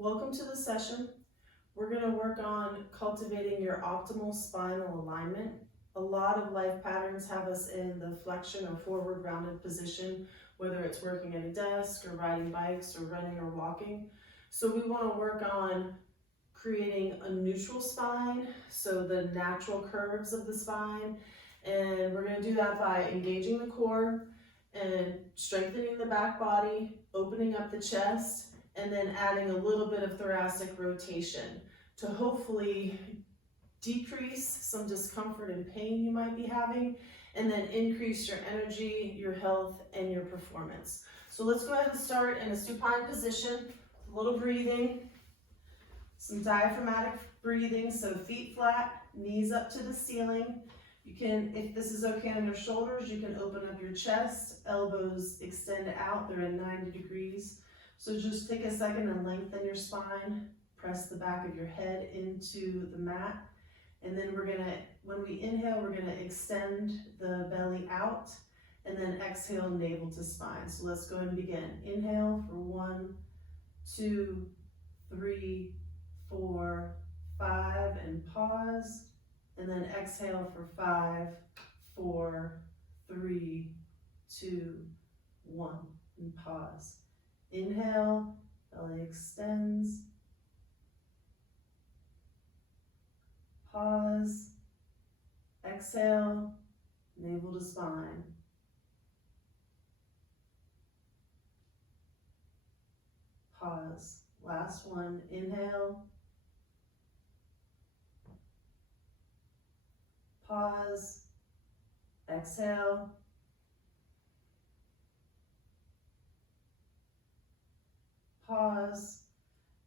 Welcome to the session. We're going to work on cultivating your optimal spinal alignment. A lot of life patterns have us in the flexion or forward rounded position, whether it's working at a desk or riding bikes or running or walking. So we want to work on creating a neutral spine, so the natural curves of the spine. And we're going to do that by engaging the core and strengthening the back body, opening up the chest, and then adding a little bit of thoracic rotation to hopefully decrease some discomfort and pain you might be having, and then increase your energy, your health, and your performance. So let's go ahead and start in a supine position, a little breathing, some diaphragmatic breathing, so feet flat, knees up to the ceiling. You can, if this is okay on your shoulders, you can open up your chest, elbows extend out, they're at 90 degrees. So just take a second and lengthen your spine, press the back of your head into the mat. And then we're gonna, when we inhale, we're gonna extend the belly out and then exhale navel to spine. So let's go ahead and begin. Inhale for 1, 2, 3, 4, 5, and pause. And then exhale for 5, 4, 3, 2, 1, and pause. Inhale, belly extends. Pause. Exhale, navel to spine. Pause. Last one. Inhale. Pause. Exhale. Pause.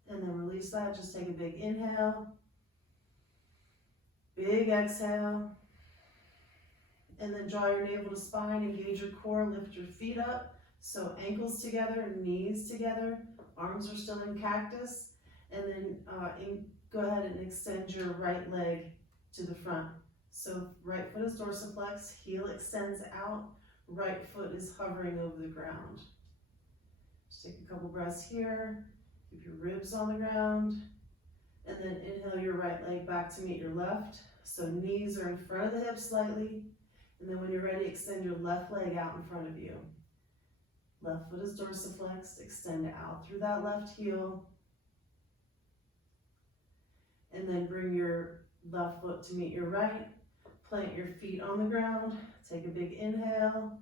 And then release that. Just take a big inhale. Big exhale. And then draw your navel to spine, engage your core, lift your feet up. So ankles together, knees together, arms are still in cactus. And then go ahead and extend your right leg to the front. So right foot is dorsiflex, heel extends out, right foot is hovering over the ground. Just take a couple breaths here, keep your ribs on the ground, and then inhale your right leg back to meet your left. So knees are in front of the hips slightly, and then when you're ready, extend your left leg out in front of you. Left foot is dorsiflexed, extend out through that left heel, and then bring your left foot to meet your right. Plant your feet on the ground, take a big inhale,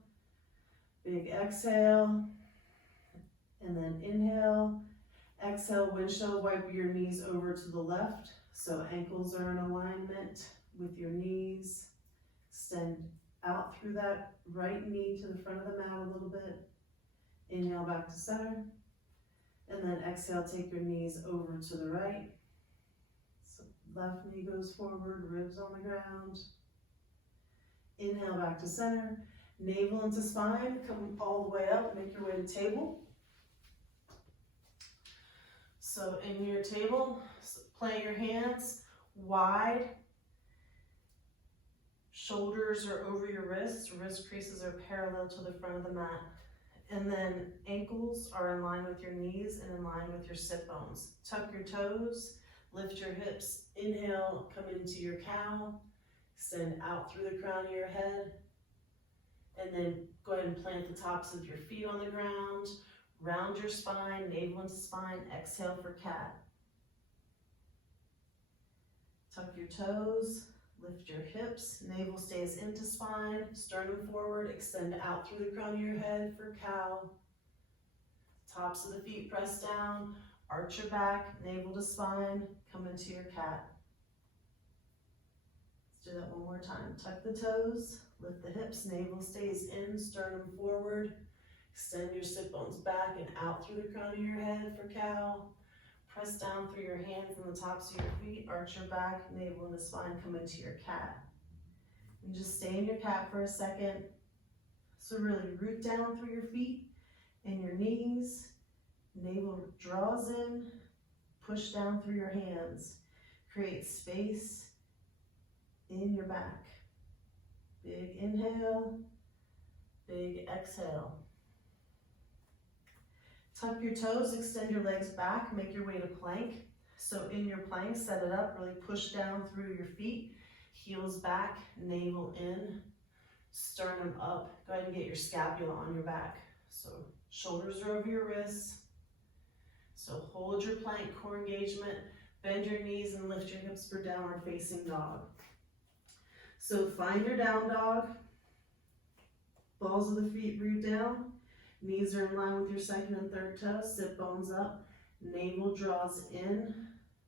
big exhale, and then inhale. Exhale, windshield wiper your knees over to the left, so ankles are in alignment with your knees. Extend out through that right knee to the front of the mat a little bit. Inhale back to center, and then exhale, take your knees over to the right. So left knee goes forward, ribs on the ground. Inhale back to center, navel into spine, come all the way up, make your way to table. So in your table, plant your hands wide, shoulders are over your wrists, wrist creases are parallel to the front of the mat. And then ankles are in line with your knees and in line with your sit bones. Tuck your toes, lift your hips, inhale, come into your cow, extend out through the crown of your head, and then go ahead and plant the tops of your feet on the ground. Round your spine, navel into spine, exhale for cat. Tuck your toes, lift your hips, navel stays into spine, sternum forward, extend out through the crown of your head for cow. Tops of the feet press down, arch your back, navel to spine, come into your cat. Let's do that one more time. Tuck the toes, lift the hips, navel stays in, sternum forward. Extend your sit bones back and out through the crown of your head for cow. Press down through your hands and the tops of your feet, arch your back, navel into spine, come into your cat. And just stay in your cat for a second. So really root down through your feet and your knees. Navel draws in, push down through your hands. Create space in your back. Big inhale, big exhale. Tuck your toes, extend your legs back, make your way to plank. So in your plank, set it up, really push down through your feet, heels back, navel in, sternum up. Go ahead and get your scapula on your back. So shoulders are over your wrists. So hold your plank, core engagement, bend your knees and lift your hips for downward facing dog. So find your down dog, balls of the feet root down, knees are in line with your second and third toes, sit bones up, navel draws in,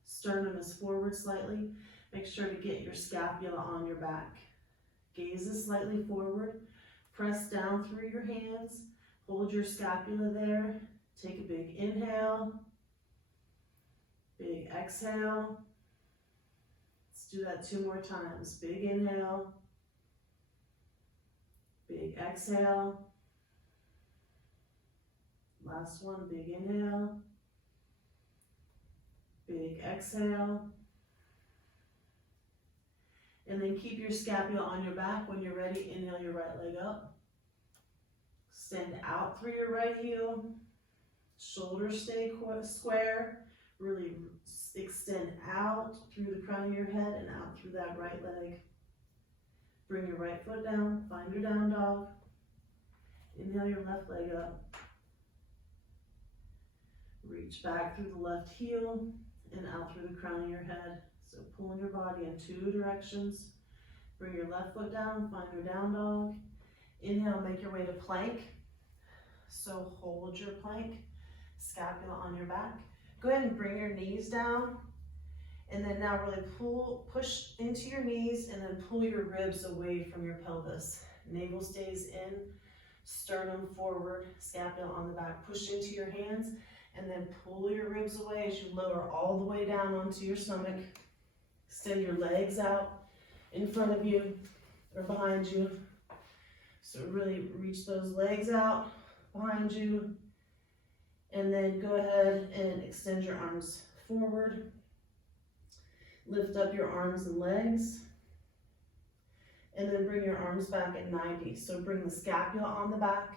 sternum is forward slightly. Make sure to get your scapula on your back. Gaze is slightly forward, press down through your hands, hold your scapula there, take a big inhale, big exhale. Let's do that 2 more times. Big inhale, big exhale. Last one, big inhale, big exhale. And then keep your scapula on your back. When you're ready, inhale your right leg up. Extend out through your right heel. Shoulders stay square. Really extend out through the crown of your head and out through that right leg. Bring your right foot down. Find your down dog. Inhale your left leg up. Reach back through the left heel and out through the crown of your head. So pulling your body in 2 directions. Bring your left foot down, find your down dog. Inhale, make your way to plank. So hold your plank, scapula on your back. Go ahead and bring your knees down. And then now really push into your knees and then pull your ribs away from your pelvis. Navel stays in, sternum forward, scapula on the back. Push into your hands and then pull your ribs away as you lower all the way down onto your stomach. Extend your legs out in front of you or behind you. So really reach those legs out behind you. And then go ahead and extend your arms forward. Lift up your arms and legs. And then bring your arms back at 90. So bring the scapula on the back.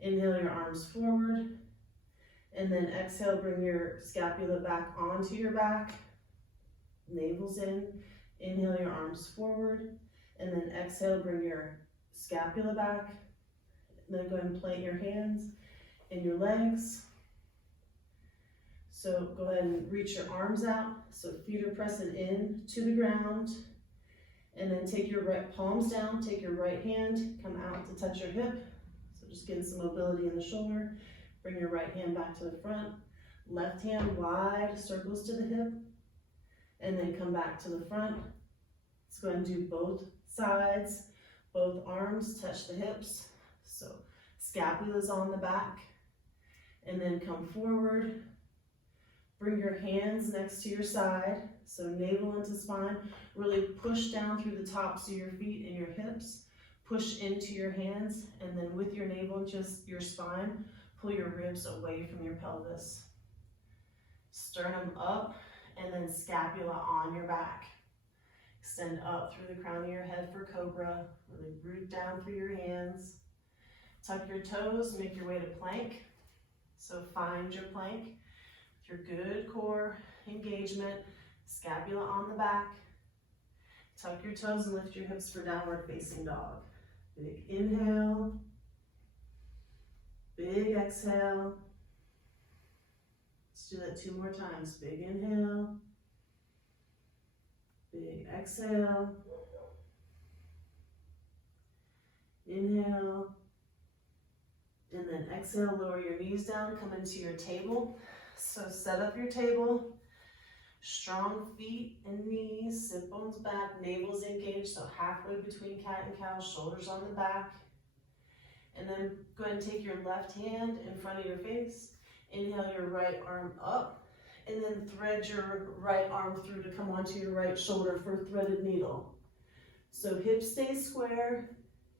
Inhale your arms forward. And then exhale, bring your scapula back onto your back. Navel's in. Inhale your arms forward. And then exhale, bring your scapula back. And then go ahead and plant your hands in your legs. So go ahead and reach your arms out. So feet are pressing in to the ground. And then take your right palms down. Take your right hand, come out to touch your hip. So just getting some mobility in the shoulder. Bring your right hand back to the front. Left hand wide, circles to the hip. And then come back to the front. Let's go ahead and do both sides. Both arms touch the hips. So scapula's on the back. And then come forward. Bring your hands next to your side. So navel into spine. Really push down through the tops of your feet and your hips. Push into your hands. And then with your navel and just your spine, pull your ribs away from your pelvis. Sternum up. And then scapula on your back. Extend up through the crown of your head for cobra. Really root down through your hands. Tuck your toes, make your way to plank. So find your plank with your good core engagement. Scapula on the back. Tuck your toes and lift your hips for downward facing dog. Big inhale. Big exhale. Let's do that 2 more times. Big inhale. Big exhale. Inhale. And then exhale, lower your knees down, come into your table. So set up your table. Strong feet and knees, sit bones back, navel's engaged, so halfway between cat and cow, shoulders on the back. And then go ahead and take your left hand in front of your face. Inhale your right arm up, and then thread your right arm through to come onto your right shoulder for threaded needle. So hips stay square.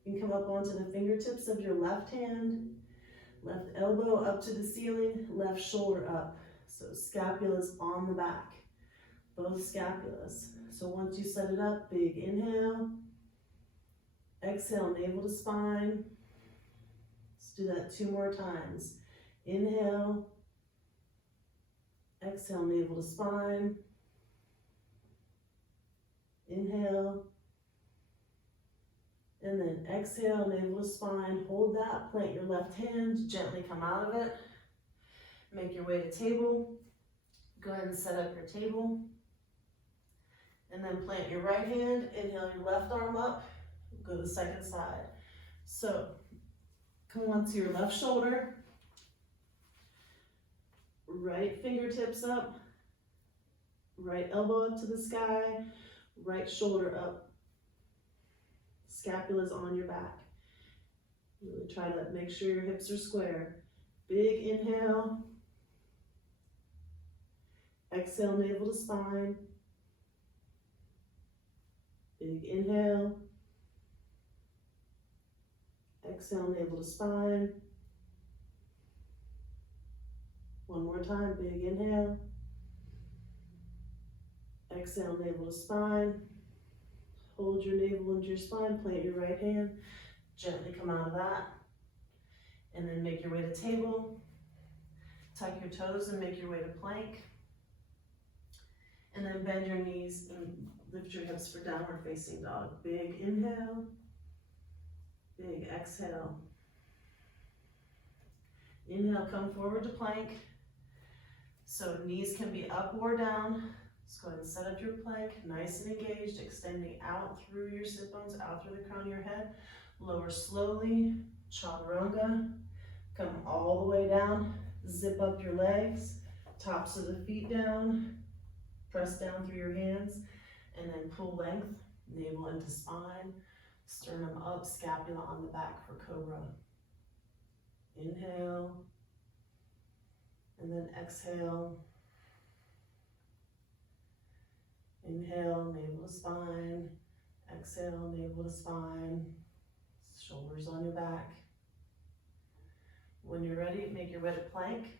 You can come up onto the fingertips of your left hand, left elbow up to the ceiling, left shoulder up. So scapula's on the back, both scapulas. So once you set it up, big inhale, exhale, navel to spine. Let's do that 2 more times. Inhale. Exhale, navel to spine. Inhale. And then exhale, navel to spine. Hold that. Plant your left hand. Gently come out of it. Make your way to table. Go ahead and set up your table. And then plant your right hand. Inhale your left arm up. Go to the second side. So come onto your left shoulder. Right fingertips up. Right elbow up to the sky. Right shoulder up. Scapula's on your back. Really try to make sure your hips are square. Big inhale. Exhale, navel to spine. Big inhale. Exhale, navel to spine. One more time, big inhale. Exhale, navel to spine. Hold your navel into your spine, plant your right hand. Gently come out of that. And then make your way to table. Tuck your toes and make your way to plank. And then bend your knees and lift your hips for downward facing dog. Big inhale. Big exhale. Inhale, come forward to plank. So knees can be up or down. Let's go ahead and set up your plank, nice and engaged, extending out through your sit bones, out through the crown of your head. Lower slowly, chaturanga. Come all the way down, zip up your legs, tops of the feet down, press down through your hands, and then pull length, navel into spine, sternum up, scapula on the back for cobra. Inhale, and then exhale. Inhale, navel to spine. Exhale, navel to spine. Shoulders on your back. When you're ready, make your way to plank.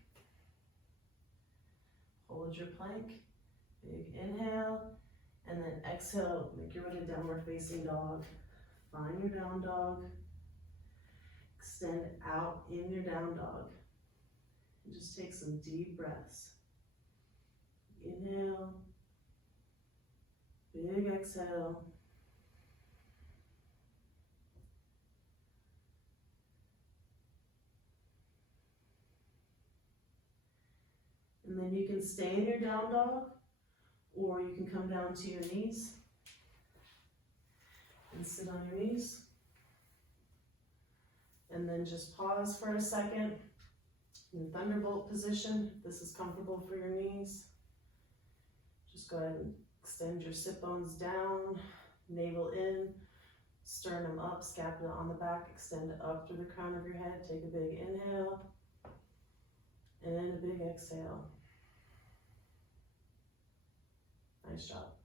Hold your plank. Big inhale. And then exhale, make your way to downward facing dog. Find your down dog. Extend out in your down dog. And just take some deep breaths. Inhale. Big exhale. And then you can stay in your down dog, or you can come down to your knees and sit on your knees. And then just pause for a second in thunderbolt position. If this is comfortable for your knees, just go ahead and extend your sit bones down, navel in, sternum up, scapula on the back, extend up through the crown of your head. Take a big inhale and a big exhale. Nice job.